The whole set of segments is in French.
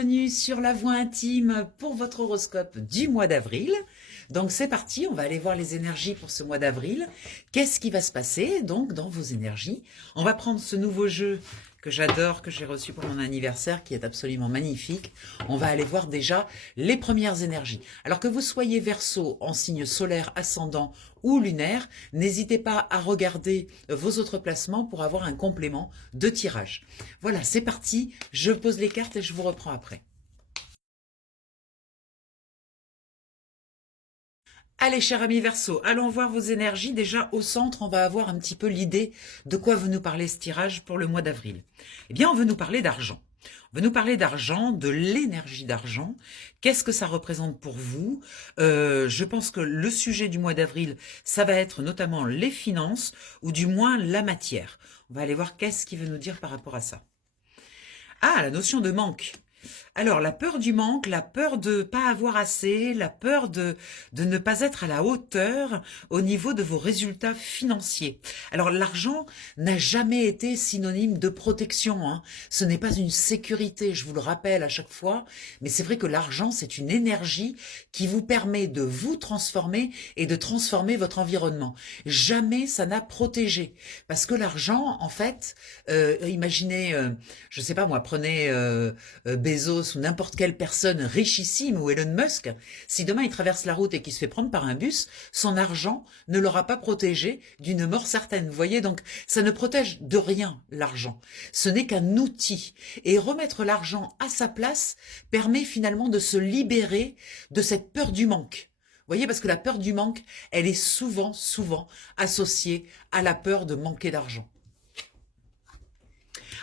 bienvenue sur La Voix Intime pour votre horoscope du mois d'avril. Donc c'est parti, on va aller voir les énergies pour ce mois d'avril. Qu'est-ce qui va se passer donc dans vos énergies? On va prendre ce nouveau jeu que j'adore, que j'ai reçu pour mon anniversaire, qui est absolument magnifique. On va aller voir déjà les premières énergies. Alors que vous soyez Verseau en signe solaire, ascendant ou lunaire, n'hésitez pas à regarder vos autres placements pour avoir un complément de tirage. Voilà, c'est parti, je pose les cartes et je vous reprends après. Allez, cher ami Verseau, allons voir vos énergies. Déjà, au centre, on va avoir un petit peu l'idée de quoi veut nous parler ce tirage pour le mois d'avril. Eh bien, on veut nous parler d'argent. On veut nous parler d'argent, de l'énergie d'argent. Qu'est-ce que ça représente pour vous? Je pense que le sujet du mois d'avril, ça va être notamment les finances, ou du moins la matière. On va aller voir qu'est-ce qu'il veut nous dire par rapport à ça. Ah, la notion de manque. Alors, la peur du manque, la peur de ne pas avoir assez, la peur de ne pas être à la hauteur au niveau de vos résultats financiers. Alors, l'argent n'a jamais été synonyme de protection, hein. Ce n'est pas une sécurité, je vous le rappelle à chaque fois, mais c'est vrai que l'argent, c'est une énergie qui vous permet de vous transformer et de transformer votre environnement. Jamais ça n'a protégé. Parce que l'argent, en fait, imaginez, je sais pas moi, prenez Bezos ou n'importe quelle personne richissime ou Elon Musk, si demain il traverse la route et qu'il se fait prendre par un bus, son argent ne l'aura pas protégé d'une mort certaine. Vous voyez, donc ça ne protège de rien l'argent. Ce n'est qu'un outil. Et remettre l'argent à sa place permet finalement de se libérer de cette peur du manque. Vous voyez, parce que la peur du manque, elle est souvent associée à la peur de manquer d'argent.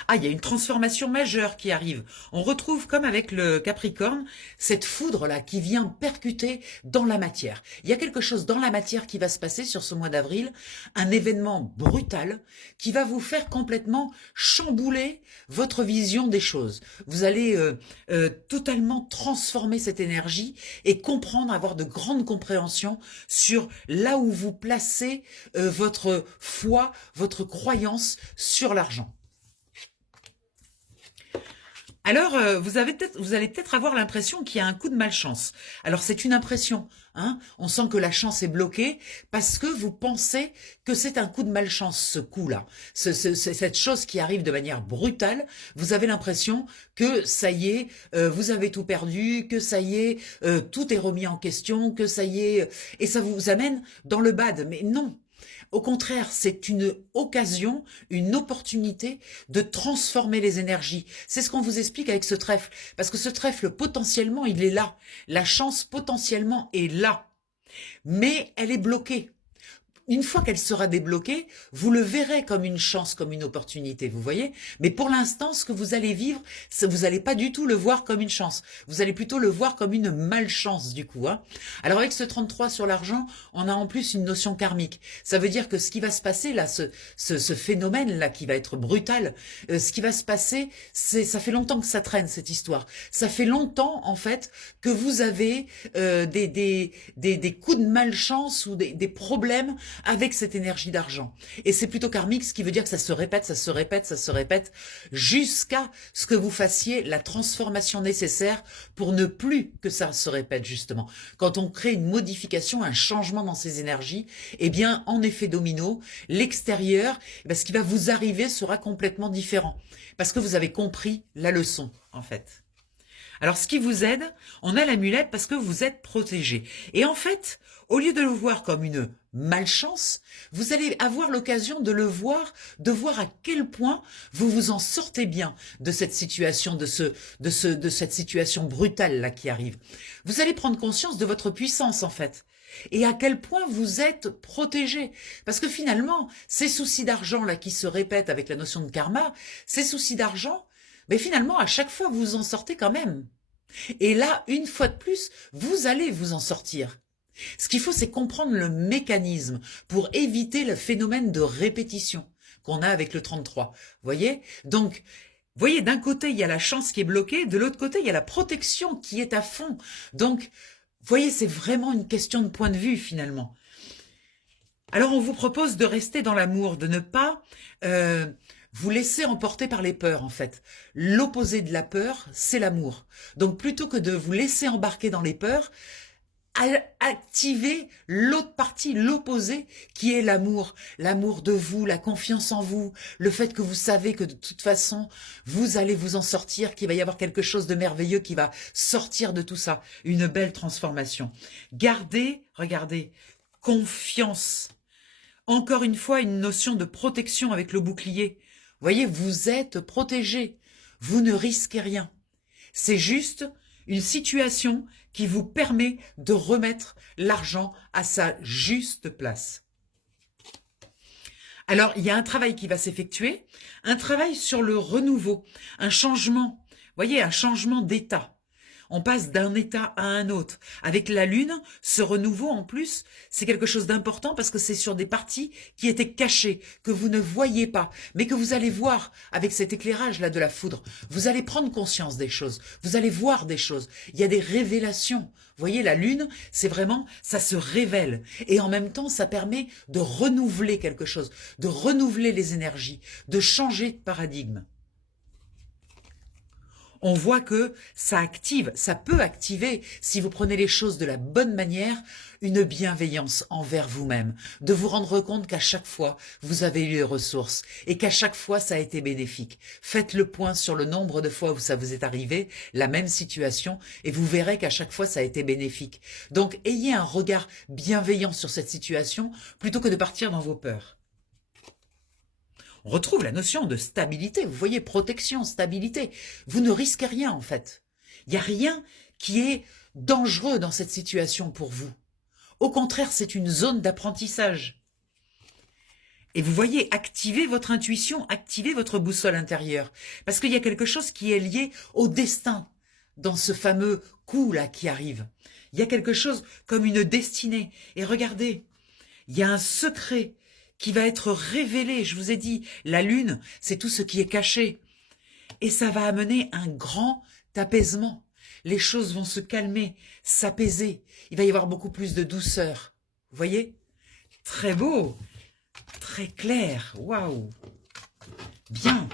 Ah, il y a une transformation majeure qui arrive. On retrouve, comme avec le Capricorne, cette foudre-là qui vient percuter dans la matière. Il y a quelque chose dans la matière qui va se passer sur ce mois d'avril, un événement brutal qui va vous faire complètement chambouler votre vision des choses. Vous allez totalement transformer cette énergie et comprendre, avoir de grandes compréhensions sur là où vous placez votre foi, votre croyance sur l'argent. Alors, vous allez peut-être avoir l'impression qu'il y a un coup de malchance. Alors, c'est une impression, hein. On sent que la chance est bloquée parce que vous pensez que c'est un coup de malchance, ce coup-là. Cette chose qui arrive de manière brutale, vous avez l'impression que ça y est, vous avez tout perdu, que ça y est, tout est remis en question, que ça y est, et ça vous amène dans le bad. Mais non. Au contraire, c'est une occasion, une opportunité de transformer les énergies. C'est ce qu'on vous explique avec ce trèfle. Parce que ce trèfle, potentiellement, il est là. La chance, potentiellement, est là. Mais elle est bloquée. Une fois qu'elle sera débloquée, vous le verrez comme une chance, comme une opportunité, vous voyez. Mais pour l'instant, ce que vous allez vivre, vous n'allez pas du tout le voir comme une chance. Vous allez plutôt le voir comme une malchance, du coup, hein. Alors avec ce 33 sur l'argent, on a en plus une notion karmique. Ça veut dire que ce qui va se passer là, ce phénomène-là qui va être brutal, ce qui va se passer, ça fait longtemps que ça traîne, cette histoire. Ça fait longtemps, en fait, que vous avez des coups de malchance ou des problèmes avec cette énergie d'argent. Et c'est plutôt karmique, ce qui veut dire que ça se répète, ça se répète, ça se répète, jusqu'à ce que vous fassiez la transformation nécessaire pour ne plus que ça se répète, justement. Quand on crée une modification, un changement dans ces énergies, eh bien, en effet domino, l'extérieur, ce qui va vous arriver sera complètement différent. Parce que vous avez compris la leçon, en fait. Alors, ce qui vous aide, on a l'amulette parce que vous êtes protégé. Et en fait, au lieu de le voir comme une malchance, vous allez avoir l'occasion de le voir, de voir à quel point vous vous en sortez bien de cette situation, de cette situation brutale là qui arrive. Vous allez prendre conscience de votre puissance, en fait. Et à quel point vous êtes protégé. Parce que finalement, ces soucis d'argent là qui se répètent avec la notion de karma, ces soucis d'argent, mais finalement, à chaque fois, vous en sortez quand même. Et là, une fois de plus, vous allez vous en sortir. Ce qu'il faut, c'est comprendre le mécanisme pour éviter le phénomène de répétition qu'on a avec le 33. Vous voyez? Donc, vous voyez, d'un côté, il y a la chance qui est bloquée, de l'autre côté, il y a la protection qui est à fond. Donc, vous voyez, c'est vraiment une question de point de vue, finalement. Alors, on vous propose de rester dans l'amour, de ne pas vous laissez emporter par les peurs, en fait. L'opposé de la peur, c'est l'amour. Donc, plutôt que de vous laisser embarquer dans les peurs, activez l'autre partie, l'opposé, qui est l'amour. L'amour de vous, la confiance en vous, le fait que vous savez que de toute façon, vous allez vous en sortir, qu'il va y avoir quelque chose de merveilleux qui va sortir de tout ça. Une belle transformation. Gardez, regardez, confiance. Encore une fois, une notion de protection avec le bouclier. Vous voyez, vous êtes protégé. Vous ne risquez rien. C'est juste une situation qui vous permet de remettre l'argent à sa juste place. Alors, il y a un travail qui va s'effectuer, un travail sur le renouveau, un changement, vous voyez, un changement d'état. On passe d'un état à un autre. Avec la Lune, ce renouveau, en plus, c'est quelque chose d'important parce que c'est sur des parties qui étaient cachées, que vous ne voyez pas, mais que vous allez voir avec cet éclairage-là de la foudre. Vous allez prendre conscience des choses, vous allez voir des choses. Il y a des révélations. Vous voyez, la Lune, c'est vraiment, ça se révèle. Et en même temps, ça permet de renouveler quelque chose, de renouveler les énergies, de changer de paradigme. On voit que ça active, ça peut activer, si vous prenez les choses de la bonne manière, une bienveillance envers vous-même, de vous rendre compte qu'à chaque fois, vous avez eu les ressources et qu'à chaque fois, ça a été bénéfique. Faites le point sur le nombre de fois où ça vous est arrivé, la même situation, et vous verrez qu'à chaque fois, ça a été bénéfique. Donc, ayez un regard bienveillant sur cette situation plutôt que de partir dans vos peurs. On retrouve la notion de stabilité. Vous voyez, protection, stabilité. Vous ne risquez rien, en fait. Il n'y a rien qui est dangereux dans cette situation pour vous. Au contraire, c'est une zone d'apprentissage. Et vous voyez, activez votre intuition, activez votre boussole intérieure. Parce qu'il y a quelque chose qui est lié au destin dans ce fameux coup-là qui arrive. Il y a quelque chose comme une destinée. Et regardez, il y a un secret qui va être révélé. Je vous ai dit, la Lune, c'est tout ce qui est caché. Et ça va amener un grand apaisement. Les choses vont se calmer, s'apaiser. Il va y avoir beaucoup plus de douceur. Vous voyez? Très beau, très clair. Waouh! Bien.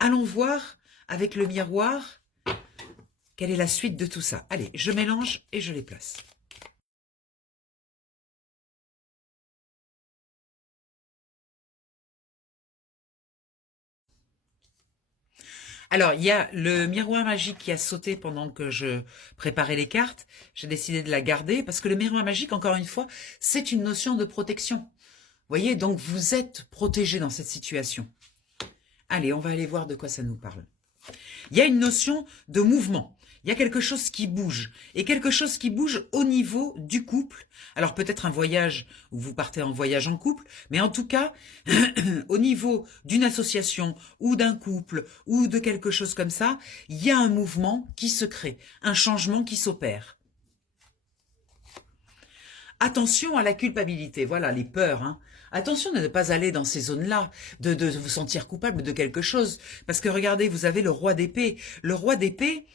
Allons voir avec le miroir quelle est la suite de tout ça. Allez, je mélange et je les place. Alors, il y a le miroir magique qui a sauté pendant que je préparais les cartes. J'ai décidé de la garder parce que le miroir magique, encore une fois, c'est une notion de protection. Vous voyez, donc vous êtes protégé dans cette situation. Allez, on va aller voir de quoi ça nous parle. Il y a une notion de mouvement. Il y a quelque chose qui bouge, et quelque chose qui bouge au niveau du couple. Alors peut-être un voyage, où vous partez en voyage en couple, mais en tout cas, au niveau d'une association, ou d'un couple, ou de quelque chose comme ça, il y a un mouvement qui se crée, un changement qui s'opère. Attention à la culpabilité, voilà, les peurs, hein. Attention de ne pas aller dans ces zones-là, de vous sentir coupable de quelque chose. Parce que regardez, vous avez le roi d'épée. Le roi d'épée,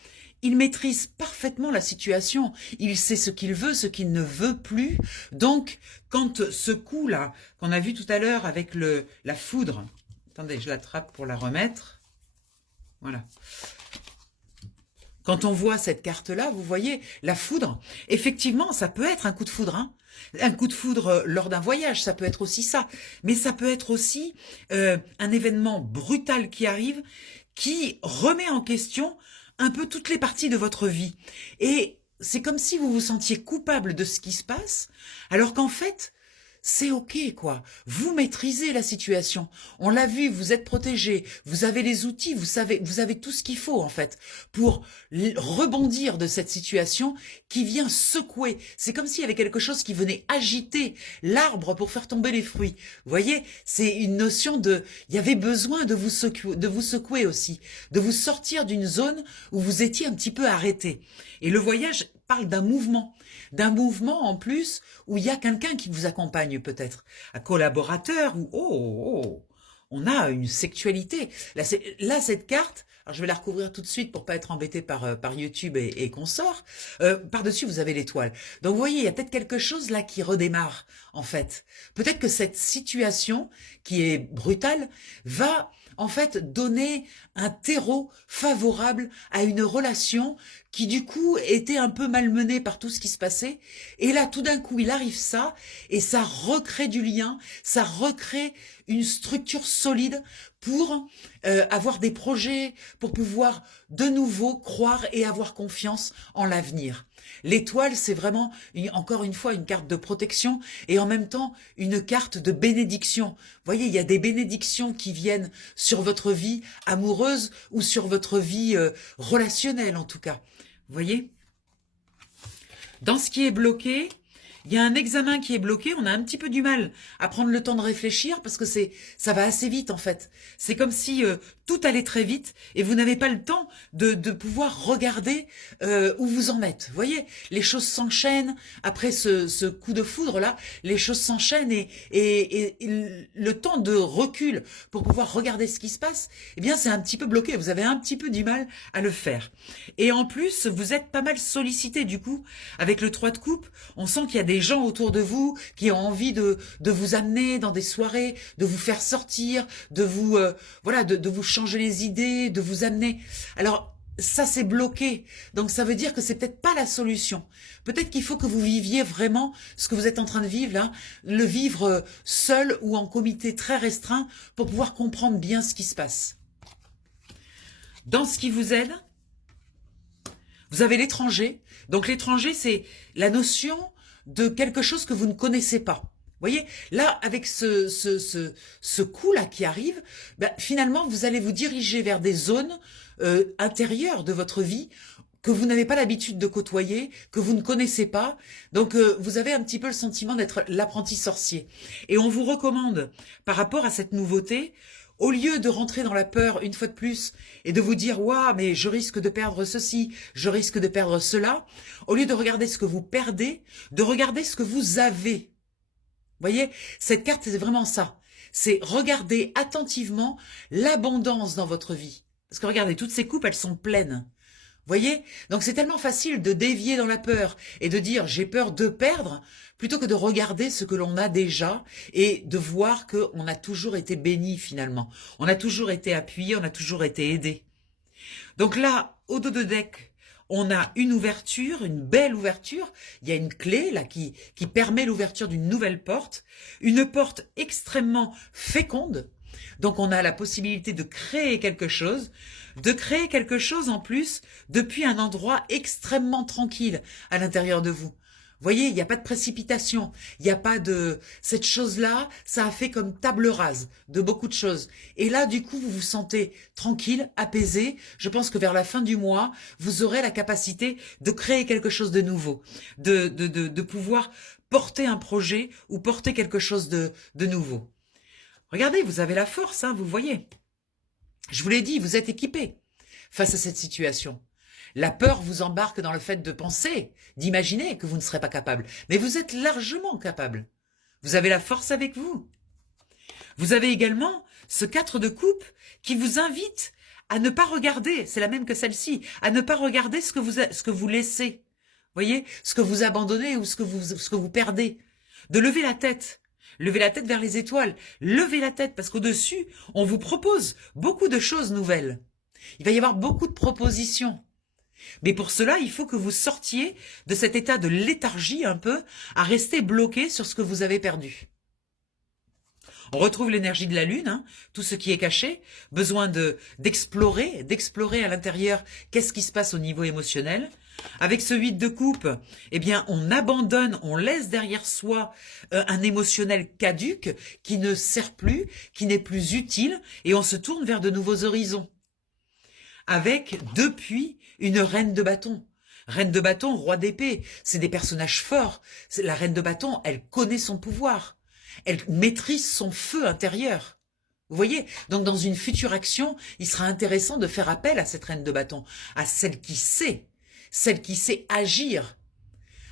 il maîtrise parfaitement la situation. Il sait ce qu'il veut, ce qu'il ne veut plus. Donc, quand ce coup-là, qu'on a vu tout à l'heure avec la foudre, attendez, je l'attrape pour la remettre. Voilà. Quand on voit cette carte-là, vous voyez, la foudre, effectivement, ça peut être un coup de foudre, hein. Un coup de foudre lors d'un voyage, ça peut être aussi ça. Mais ça peut être aussi un événement brutal qui arrive, qui remet en question un peu toutes les parties de votre vie. Et c'est comme si vous vous sentiez coupable de ce qui se passe, alors qu'en fait, c'est ok, quoi. Vous maîtrisez la situation. On l'a vu, vous êtes protégé, vous avez les outils, vous avez tout ce qu'il faut, en fait, pour rebondir de cette situation qui vient secouer. C'est comme s'il y avait quelque chose qui venait agiter l'arbre pour faire tomber les fruits. Vous voyez, c'est une notion de... Il y avait besoin de vous secouer aussi, de vous sortir d'une zone où vous étiez un petit peu arrêté. Et le voyage parle d'un mouvement en plus où il y a quelqu'un qui vous accompagne peut-être, un collaborateur ou on a une sexualité. Là, cette carte, alors je vais la recouvrir tout de suite pour pas être embêté par YouTube et consorts. Par-dessus, vous avez l'étoile. Donc, vous voyez, il y a peut-être quelque chose là qui redémarre, en fait. Peut-être que cette situation, qui est brutale, va en fait donner un terreau favorable à une relation qui du coup était un peu malmenée par tout ce qui se passait. Et là, tout d'un coup, il arrive ça, et ça recrée du lien, ça recrée une structure solide pour avoir des projets, pour pouvoir de nouveau croire et avoir confiance en l'avenir. L'étoile, c'est vraiment, encore une fois, une carte de protection et en même temps une carte de bénédiction. Vous voyez, il y a des bénédictions qui viennent sur votre vie amoureuse ou sur votre vie relationnelle en tout cas. Vous voyez? Dans ce qui est bloqué, il y a un examen qui est bloqué, on a un petit peu du mal à prendre le temps de réfléchir parce que ça va assez vite en fait. C'est comme si tout allait très vite et vous n'avez pas le temps de pouvoir regarder où vous en êtes. Vous voyez, les choses s'enchaînent après ce coup de foudre là, les choses s'enchaînent et le temps de recul pour pouvoir regarder ce qui se passe, eh bien c'est un petit peu bloqué, vous avez un petit peu du mal à le faire. Et en plus, vous êtes pas mal sollicité du coup, avec le 3 de coupe, on sent qu'il y a des gens autour de vous qui ont envie de vous amener dans des soirées, de vous faire sortir, de vous voilà, de vous changer les idées, de vous amener. Alors ça c'est bloqué, donc ça veut dire que c'est peut-être pas la solution. Peut-être qu'il faut que vous viviez vraiment ce que vous êtes en train de vivre là, le vivre seul ou en comité très restreint pour pouvoir comprendre bien ce qui se passe. Dans ce qui vous aide, vous avez l'étranger. Donc l'étranger, c'est la notion de quelque chose que vous ne connaissez pas. Vous voyez, là, avec ce coup-là qui arrive, ben, finalement, vous allez vous diriger vers des zones intérieures de votre vie que vous n'avez pas l'habitude de côtoyer, que vous ne connaissez pas. Donc, vous avez un petit peu le sentiment d'être l'apprenti sorcier. Et on vous recommande, par rapport à cette nouveauté, au lieu de rentrer dans la peur une fois de plus et de vous dire « Waouh, mais je risque de perdre ceci, je risque de perdre cela », au lieu de regarder ce que vous perdez, de regarder ce que vous avez. Vous voyez, cette carte, c'est vraiment ça. C'est regarder attentivement l'abondance dans votre vie. Parce que regardez, toutes ces coupes, elles sont pleines. Vous voyez? Donc c'est tellement facile de dévier dans la peur et de dire j'ai peur de perdre plutôt que de regarder ce que l'on a déjà et de voir qu'on a toujours été béni finalement. On a toujours été appuyé, on a toujours été aidé. Donc là, au dos de deck, on a une ouverture, une belle ouverture. Il y a une clé là qui permet l'ouverture d'une nouvelle porte. Une porte extrêmement féconde. Donc on a la possibilité de créer quelque chose en plus depuis un endroit extrêmement tranquille à l'intérieur de vous. Vous voyez, il n'y a pas de précipitation, il n'y a pas de... Cette chose-là, ça a fait comme table rase de beaucoup de choses. Et là, du coup, vous vous sentez tranquille, apaisé. Je pense que vers la fin du mois, vous aurez la capacité de créer quelque chose de nouveau, de pouvoir porter un projet ou porter quelque chose de nouveau. Regardez, vous avez la force, hein, vous voyez. Je vous l'ai dit, vous êtes équipé face à cette situation. La peur vous embarque dans le fait de penser, d'imaginer que vous ne serez pas capable. Mais vous êtes largement capable. Vous avez la force avec vous. Vous avez également ce 4 de coupe qui vous invite à ne pas regarder, c'est la même que celle-ci, à ne pas regarder ce que vous laissez. Voyez, ce que vous abandonnez ou ce que vous perdez. De lever la tête. Levez la tête vers les étoiles. Levez la tête parce qu'au-dessus, on vous propose beaucoup de choses nouvelles. Il va y avoir beaucoup de propositions. Mais pour cela, il faut que vous sortiez de cet état de léthargie un peu, à rester bloqué sur ce que vous avez perdu. On retrouve l'énergie de la lune, hein, tout ce qui est caché, besoin d'explorer à l'intérieur qu'est-ce qui se passe au niveau émotionnel. Avec ce 8 de coupe, eh bien, on abandonne, on laisse derrière soi un émotionnel caduc qui ne sert plus, qui n'est plus utile, et on se tourne vers de nouveaux horizons. Avec, depuis, une reine de bâton. Reine de bâton, roi d'épée, c'est des personnages forts. La reine de bâton, elle connaît son pouvoir. Elle maîtrise son feu intérieur. Vous voyez? Donc, dans une future action, il sera intéressant de faire appel à cette reine de bâton, à celle qui sait agir.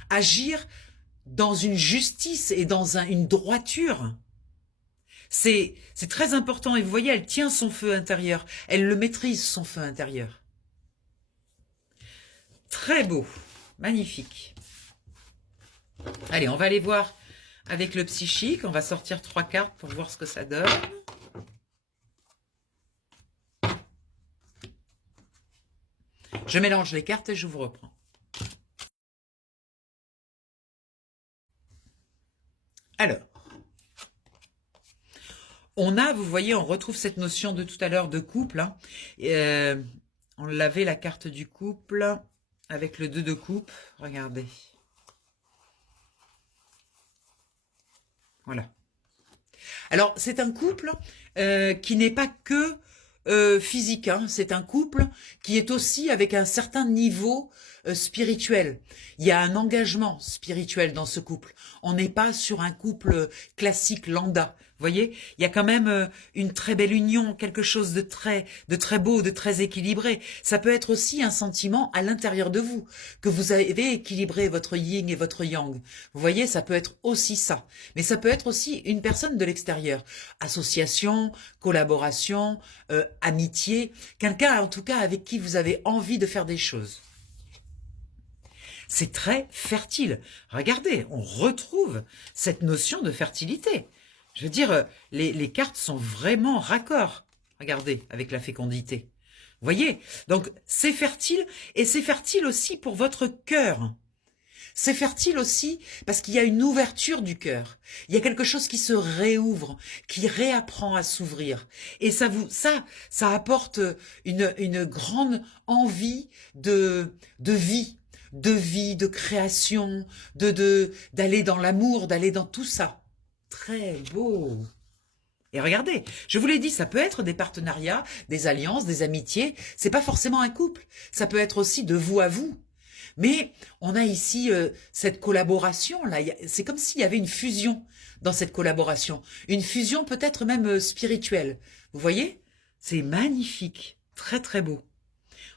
Agir dans une justice et dans une droiture. C'est très important. Et vous voyez, elle tient son feu intérieur. Elle le maîtrise, son feu intérieur. Très beau. Magnifique. Allez, on va aller voir avec le psychique. On va sortir 3 cartes pour voir ce que ça donne. Je mélange les cartes et je vous reprends. Alors, on a, vous voyez, on retrouve cette notion de tout à l'heure de couple. Hein. On l'avait, la carte du couple, avec le 2 de coupe. Regardez. Voilà. Alors, c'est un couple qui n'est pas que physique. Hein. C'est un couple qui est aussi avec un certain niveau spirituel. Il y a un engagement spirituel dans ce couple. On n'est pas sur un couple classique lambda. Vous voyez, il y a quand même une très belle union, quelque chose de très beau, de très équilibré. Ça peut être aussi un sentiment à l'intérieur de vous, que vous avez équilibré votre yin et votre yang. Vous voyez, ça peut être aussi ça. Mais ça peut être aussi une personne de l'extérieur. Association, collaboration, amitié. Quelqu'un, en tout cas, avec qui vous avez envie de faire des choses. C'est très fertile. Regardez, on retrouve cette notion de fertilité. Je veux dire, les cartes sont vraiment raccord. Regardez, avec la fécondité. Vous voyez? Donc, c'est fertile, et c'est fertile aussi pour votre cœur. C'est fertile aussi parce qu'il y a une ouverture du cœur. Il y a quelque chose qui se réouvre, qui réapprend à s'ouvrir. Et ça apporte une grande envie de vie, de création, d'aller dans l'amour, d'aller dans tout ça. Très beau. Et regardez, je vous l'ai dit, ça peut être des partenariats, des alliances, des amitiés. C'est pas forcément un couple. Ça peut être aussi de vous à vous. Mais on a ici cette collaboration là. C'est comme s'il y avait une fusion dans cette collaboration, une fusion peut-être même spirituelle. Vous voyez? C'est magnifique, très très beau.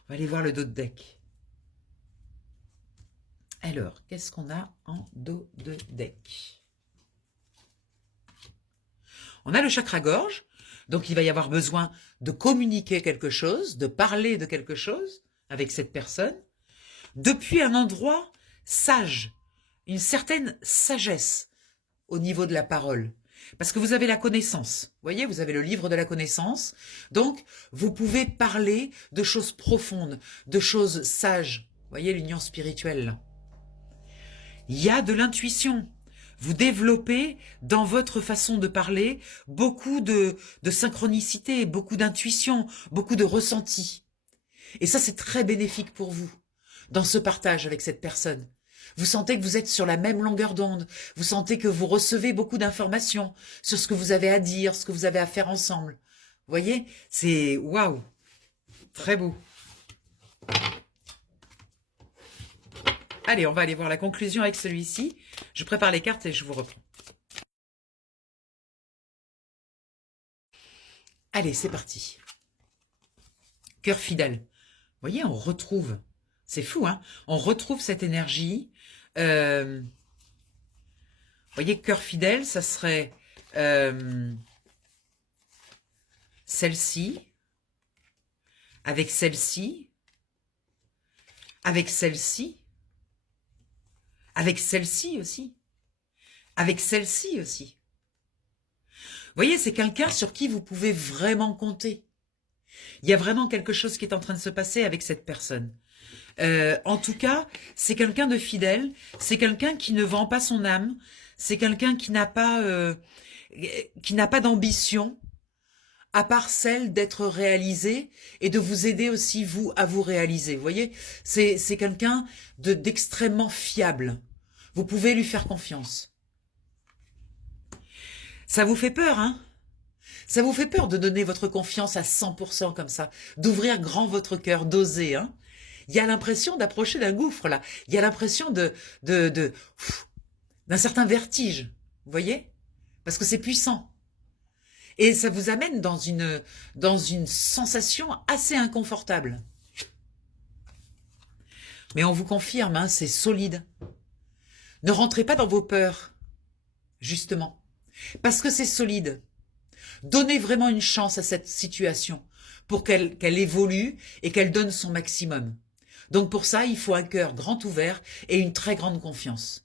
On va aller voir le dos de deck. Alors, qu'est-ce qu'on a en dos de deck? On a le chakra-gorge, donc il va y avoir besoin de communiquer quelque chose, de parler de quelque chose avec cette personne, depuis un endroit sage, une certaine sagesse au niveau de la parole. Parce que vous avez la connaissance, vous voyez, vous avez le livre de la connaissance, donc vous pouvez parler de choses profondes, de choses sages. Vous voyez l'union spirituelle là. Il y a de l'intuition. Vous développez dans votre façon de parler beaucoup de synchronicité, beaucoup d'intuition, beaucoup de ressenti. Et ça, c'est très bénéfique pour vous, dans ce partage avec cette personne. Vous sentez que vous êtes sur la même longueur d'onde. Vous sentez que vous recevez beaucoup d'informations sur ce que vous avez à dire, ce que vous avez à faire ensemble. Vous voyez, c'est waouh, très beau. Allez, on va aller voir la conclusion avec celui-ci. Je prépare les cartes et je vous reprends. Allez, c'est parti. Cœur fidèle. Vous voyez, on retrouve. C'est fou, hein? On retrouve cette énergie. Vous voyez, cœur fidèle, ça serait celle-ci, avec celle-ci, avec celle-ci, avec celle-ci aussi, avec celle-ci aussi. Vous voyez, c'est quelqu'un sur qui vous pouvez vraiment compter. Il y a vraiment quelque chose qui est en train de se passer avec cette personne. En tout cas, c'est quelqu'un de fidèle, c'est quelqu'un qui ne vend pas son âme, c'est quelqu'un qui n'a pas d'ambition, à part celle d'être réalisé et de vous aider aussi, vous, à vous réaliser. Vous voyez, c'est quelqu'un d'extrêmement fiable. Vous pouvez lui faire confiance. Ça vous fait peur, hein? Ça vous fait peur de donner votre confiance à 100% comme ça, d'ouvrir grand votre cœur, d'oser, hein? Il y a l'impression d'approcher d'un gouffre, là. Il y a l'impression d'un certain vertige, vous voyez? Parce que c'est puissant. Et ça vous amène dans une sensation assez inconfortable. Mais on vous confirme, hein, c'est solide. Ne rentrez pas dans vos peurs, justement. Parce que c'est solide. Donnez vraiment une chance à cette situation pour qu'elle évolue et qu'elle donne son maximum. Donc pour ça, il faut un cœur grand ouvert et une très grande confiance.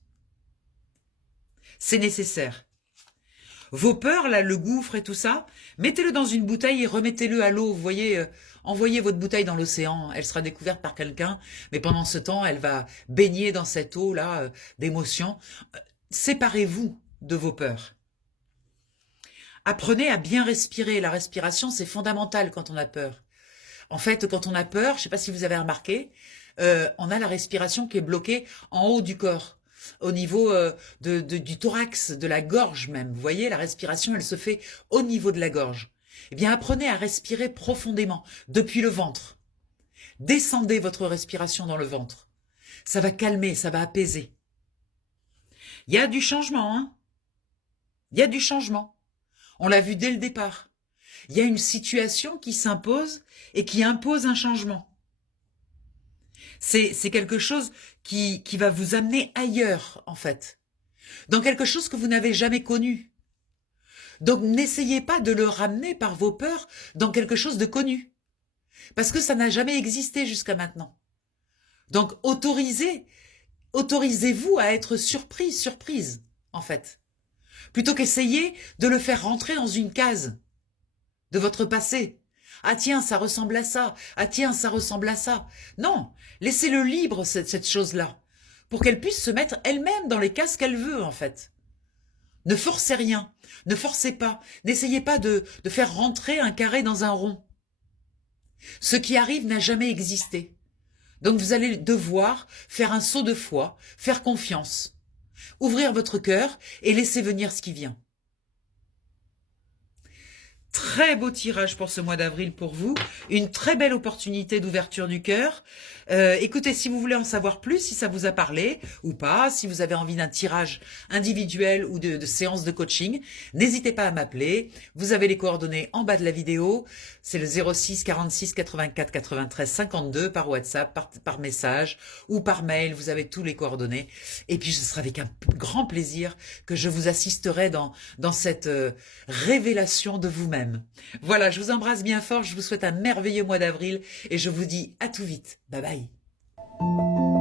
C'est nécessaire. Vos peurs, là, le gouffre et tout ça, mettez-le dans une bouteille et remettez-le à l'eau. Vous voyez, envoyez votre bouteille dans l'océan. Elle sera découverte par quelqu'un, mais pendant ce temps, elle va baigner dans cette eau-là d'émotions. Séparez-vous de vos peurs. Apprenez à bien respirer. La respiration, c'est fondamental quand on a peur. En fait, quand on a peur, je ne sais pas si vous avez remarqué, on a la respiration qui est bloquée en haut du corps, au niveau du thorax, de la gorge même. Vous voyez, la respiration, elle se fait au niveau de la gorge. Eh bien, apprenez à respirer profondément, depuis le ventre. Descendez votre respiration dans le ventre. Ça va calmer, ça va apaiser. Il y a du changement, hein? Il y a du changement. On l'a vu dès le départ. Il y a une situation qui s'impose et qui impose un changement. C'est quelque chose qui va vous amener ailleurs, en fait. Dans quelque chose que vous n'avez jamais connu. Donc n'essayez pas de le ramener par vos peurs dans quelque chose de connu. Parce que ça n'a jamais existé jusqu'à maintenant. Donc autorisez-vous à être surprise, en fait. Plutôt qu'essayer de le faire rentrer dans une case de votre passé. Ah tiens, ça ressemble à ça. Ah tiens, ça ressemble à ça. Non, laissez-le libre, cette chose-là, pour qu'elle puisse se mettre elle-même dans les cases qu'elle veut, en fait. Ne forcez rien, ne forcez pas, n'essayez pas de faire rentrer un carré dans un rond. Ce qui arrive n'a jamais existé. Donc vous allez devoir faire un saut de foi, faire confiance, ouvrir votre cœur et laisser venir ce qui vient. Très beau tirage pour ce mois d'avril pour vous. Une très belle opportunité d'ouverture du cœur. Écoutez, si vous voulez en savoir plus, si ça vous a parlé ou pas, si vous avez envie d'un tirage individuel ou de séance de coaching, n'hésitez pas à m'appeler. Vous avez les coordonnées en bas de la vidéo. C'est le 06 46 84 93 52 par WhatsApp, par message ou par mail. Vous avez tous les coordonnées. Et puis, ce sera avec un grand plaisir que je vous assisterai dans cette révélation de vous-même. Voilà, je vous embrasse bien fort, je vous souhaite un merveilleux mois d'avril et je vous dis à tout vite. Bye bye.